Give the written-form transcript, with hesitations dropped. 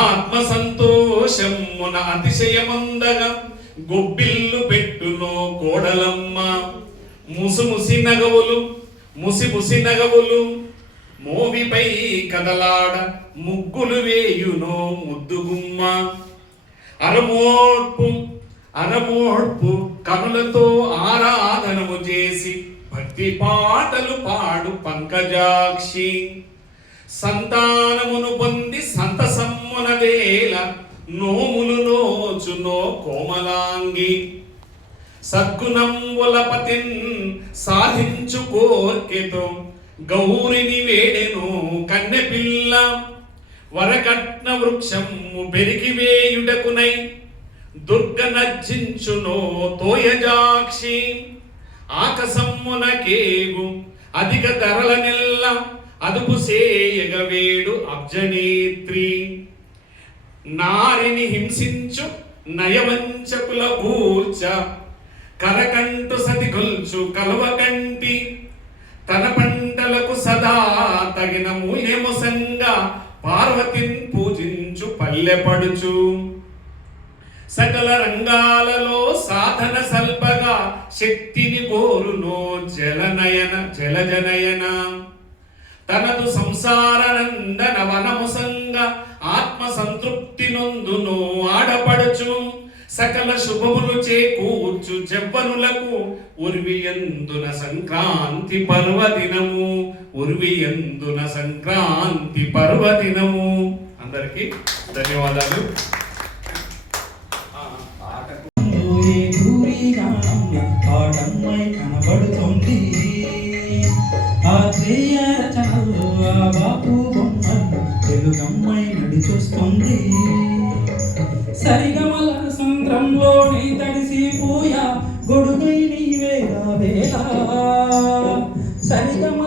ఆత్మ సంతోషమున అతిశయమందగా గొబ్బిల్లు పెట్టునో కోడలమ్మ. ముసి నగవులు మోవిపై కదలాడ ముగ్గులు వేయునో ముద్దుగుమ్మ. అరమోడ్పు కనులతో ఆరాధనము చేసి భక్తి పాటలు పాడు పంకజాక్షి. సంతానమును పొంది సంతసమ్మున వేళ నోములు నోచునో కోమలాంగి. సద్గుణంబులపతిన్ సాధించు కోర్కెతో గౌరిని వేడెను కన్నెపిల్ల. వరకట్న వృక్షము పెరిగి వేయుటకునై దుర్గ నర్జించునో తోయజాక్షి. ఆకసమ్మునకేగు అధిక ధరల నెల్ల అదుపు సేయగ వేడు అబ్జనేత్రి. నారిని హింసించు నయవంచకుల ఊర్చ కరకంటు సతి గొల్చు కలవకంటి. తన పంటలకు సదా తగిన మూయముసంగా పార్వతిని పూజించు పల్లెపడుచు. సకల రంగాలలో సాధన సల్పగా శక్తిని కోరునో జలజనయన. తనదు సంసార నందన వనముసంగ ఆత్మ సంతృప్తి నొందును ఆడపడుచు. సకల శుభములు చేకూర్చు జవ్వనులకు ఉర్వియందున సంక్రాంతి పర్వదినము. ఉర్వియందున సంక్రాంతి పర్వదినము. అందరికీ ధన్యవాదాలు. కనబడుతుంది రచనల్లో ఆ బాపు బొమ్మలు తెలుగమ్మాయి నడిచొస్తుంది. సరిగమల సంద్రంలోని తడిసిపోయా గొడుగై నీవేగా వేళ. సరిగమ